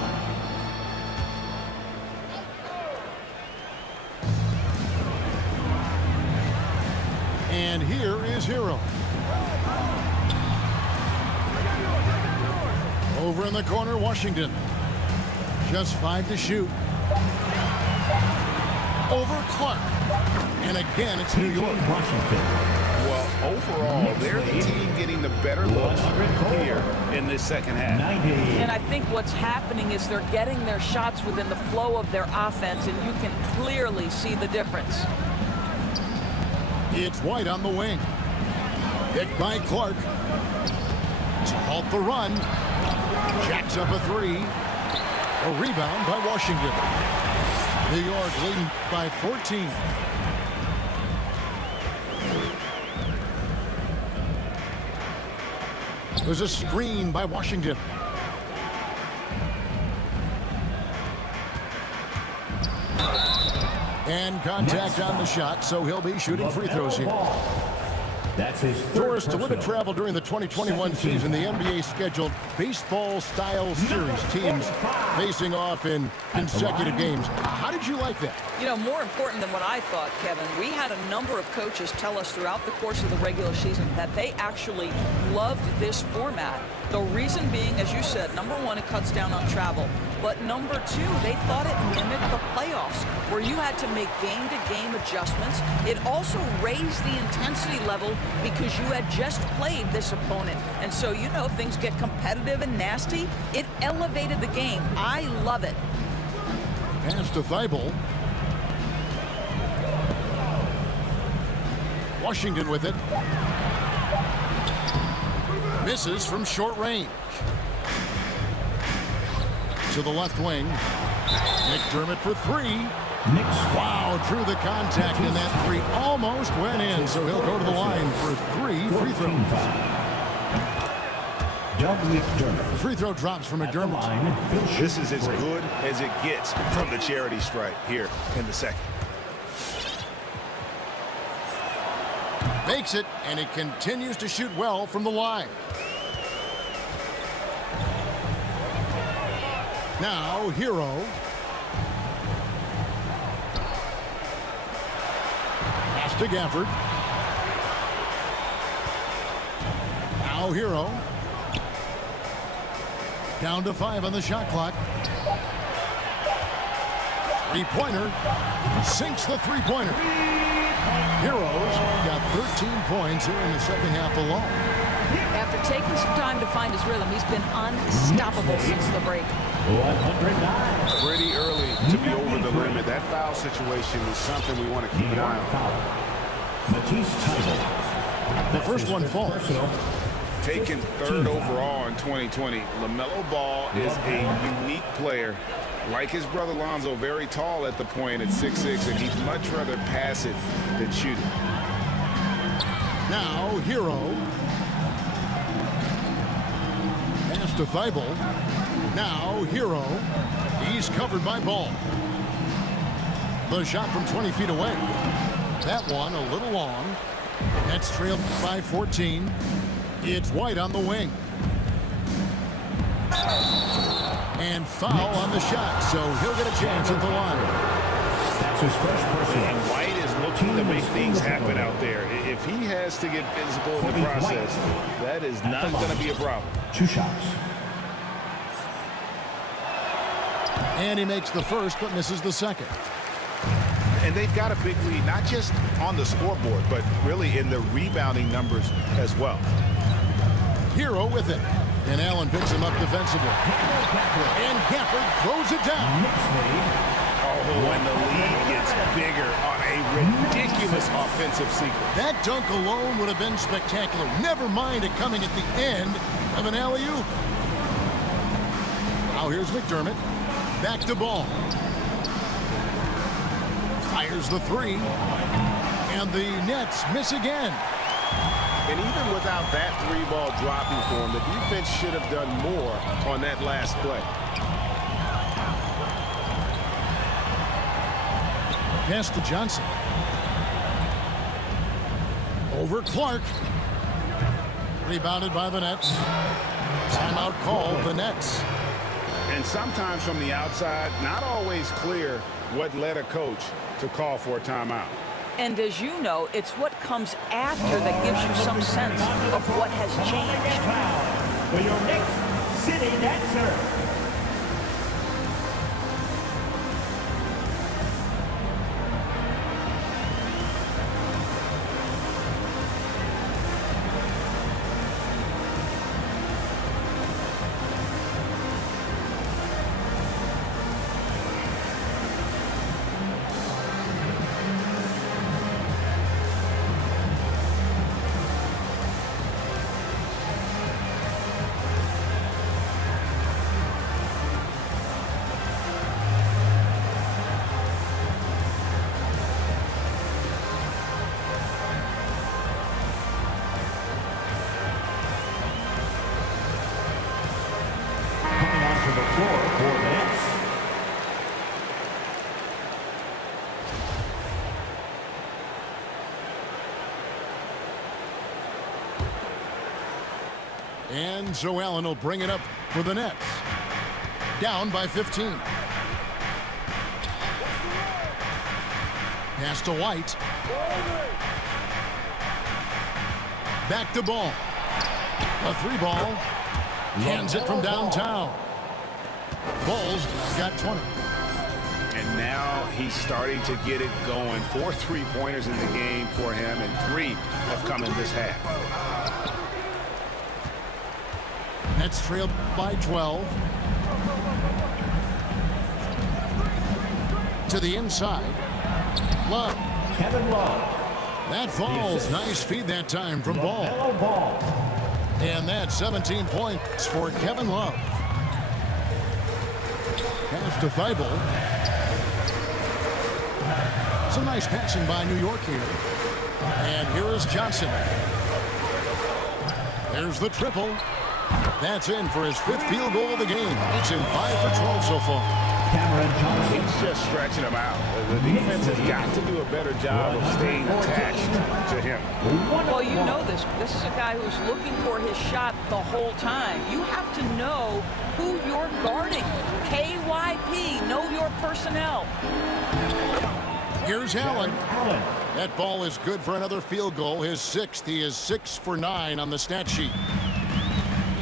And here is Hero. Over in the corner, Washington. Just 5 to shoot. Over Clark. And again, it's New York. Washington. Well, overall, they're the team getting the better looks here in this second half. 90. And I think what's happening is they're getting their shots within the flow of their offense, and you can clearly see the difference. It's White on the wing. Picked by Clark. To halt the run. Jacks up a 3. A rebound by Washington. New York leading by 14. There's a screen by Washington. And contact on the shot, so he'll be shooting free throws here. That's his Doris, to third limit personal. travel during the 2021 season, the NBA scheduled baseball-style series teams facing off in consecutive games. How did you like that? You know, more important than what I thought, Kevin, we had a number of coaches tell us throughout the course of the regular season that they actually loved this format. The reason being, as you said, number one, it cuts down on travel. But number two, they thought it mimicked the playoffs, where you had to make game-to-game adjustments. It also raised the intensity level because you had just played this opponent. And so, you know, things get competitive and nasty. It elevated the game. I love it. Pass to Thibault. Washington with it. Misses from short range. To the left wing. McDermott for three. Wow, drew the contact, and that three almost went in. So he'll go to the line for three free throws. The free throw drops from McDermott. This is as good as it gets from the charity stripe here in the second. Makes it, and it continues to shoot well from the line. Now, Hero. Pass to Gafford. Now, Hero. Down to 5 on the shot clock. Three-pointer. Sinks the three-pointer. Heroes got 13 points here in the second half alone. After taking some time to find his rhythm, he's been unstoppable since the break. 109. Pretty early to be over the limit. That foul situation is something we want to keep an eye on. The first one falls. Taken third overall in 2020, LaMelo Ball is a unique player. Like his brother Lonzo, very tall at the point at 6'6", and he'd much rather pass it than shoot it. Now, Hero. Pass to Thibault. Now, Hero. He's covered by Ball. The shot from 20 feet away. That one a little long. Nets trailed by 14. It's White on the wing. And foul on the shot, so he'll get a chance at the line. That's his first personal. And White is looking to make things happen out there. If he has to get physical in the process, that is not going to be a problem. 2 shots. And he makes the first, but misses the second. And they've got a big lead, not just on the scoreboard, but really in the rebounding numbers as well. Hero with it. And Allen picks him up defensively. And Gafford throws it down. Oh, and the lead gets bigger on a ridiculous offensive sequence. That dunk alone would have been spectacular. Never mind it coming at the end of an alley-oop. Now here's McDermott. Back to Ball. Fires the three. And the Nets miss again. And even without that three ball dropping for him, the defense should have done more on that last play. Pass to Johnson. Over Clark. Rebounded by the Nets. Timeout called the Nets. And sometimes from the outside, not always clear what led a coach to call for a timeout. And as you know, it's what comes after that gives you some sense of what has changed. For your next city Netser. And so Allen will bring it up for the Nets. Down by 15. Pass to White. Back to Ball. A 3-ball. Hands it from downtown. Ball's got 20. And now he's starting to get it going. 4 3-pointers in the game for him, and 3 have come in this half. Nets trailed by 12. To the inside. Love. Kevin Love. That falls. Nice feed that time from Ball. LaMelo Ball. And that's 17 points for Kevin Love. Pass to Thibault. Some nice passing by New York here. And here is Johnson. There's the triple. That's in for his 5th field goal of the game. It's in 5 for 12 so far. Cameron Johnson. He's just stretching him out. The defense has got to do a better job of staying attached to him. Well, you know this. This is a guy who's looking for his shot the whole time. You have to know who you're guarding. KYP, know your personnel. Here's Allen. Allen. That ball is good for another field goal. His 6th. He is 6 for 9 on the stat sheet.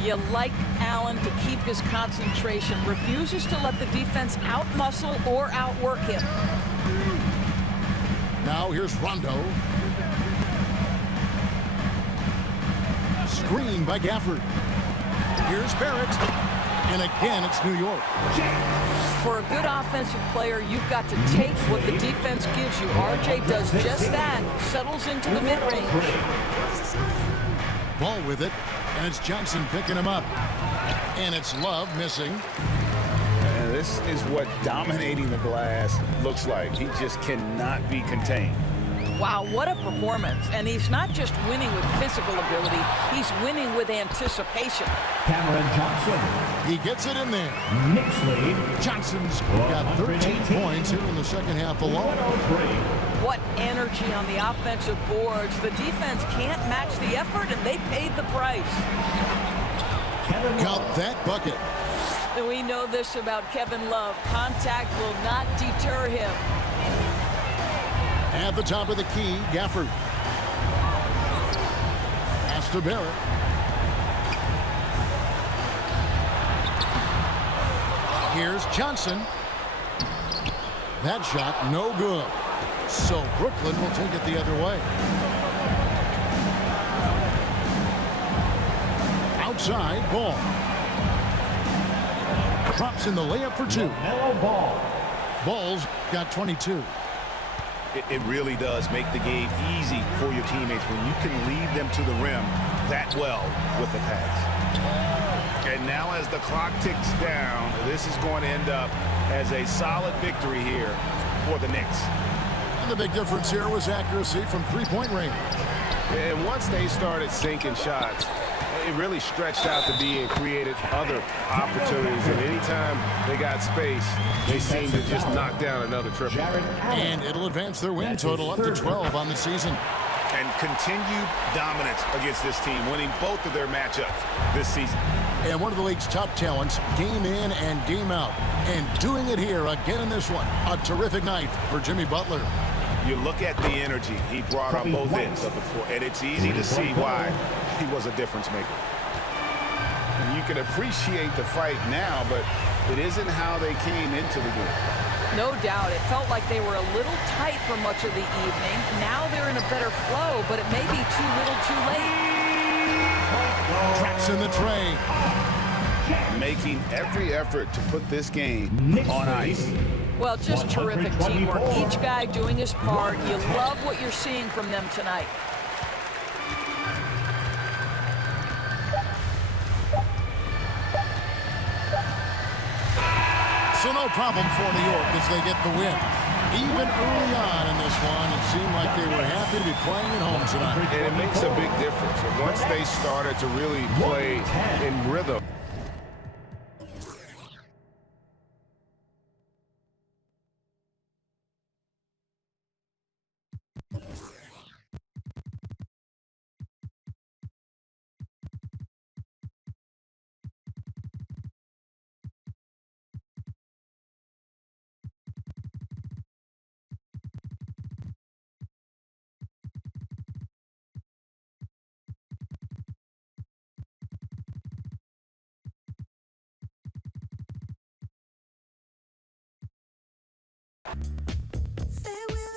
You like Allen to keep his concentration. Refuses to let the defense out-muscle or outwork him. Now here's Rondo. Screen by Gafford. Here's Barrett. And again, it's New York. For a good offensive player, you've got to take what the defense gives you. RJ does just that. Settles into the mid-range. Ball with it. And it's Johnson picking him up. And it's Love missing. And this is what dominating the glass looks like. He just cannot be contained. Wow, what a performance. And he's not just winning with physical ability, he's winning with anticipation. Cameron Johnson. He gets it in there. Knicks lead. Johnson's got 13 points here in the second half alone. 103. What energy on the offensive boards. The defense can't match the effort, and they paid the price. Kevin Love. Got that bucket. And we know this about Kevin Love. Contact will not deter him. At the top of the key, Gafford. Pass to Barrett. Here's Johnson. That shot, no good. So Brooklyn will take it the other way. Outside, Ball. Drops in the layup for 2. LaMelo Ball. Ball's got 22. It really does make the game easy for your teammates when you can lead them to the rim that well with the pass. And now as the clock ticks down, this is going to end up as a solid victory here for the Knicks. And the big difference here was accuracy from 3-point range. And once they started sinking shots, it really stretched out to be and created other opportunities. And anytime they got space, they seemed to just knock down another triple. And it'll advance their win total up to 12 on the season. And continued dominance against this team, winning both of their matchups this season. And one of the league's top talents, game in and game out. And doing it here again in this one. A terrific night for Jimmy Butler. You look at the energy he brought on both ends of the floor, and it's easy to see why he was a difference maker. And you can appreciate the fight now, but it isn't how they came into the game. No doubt. It felt like they were a little tight for much of the evening. Now they're in a better flow, but it may be too little too late. Traps in the tray. Making every effort to put this game on ice. Well, just terrific teamwork. Each guy doing his part. You love what you're seeing from them tonight. So no problem for New York as they get the win. Even early on in this one, it seemed like they were happy to be playing at home tonight. And it makes a big difference. And once they started to really play in rhythm,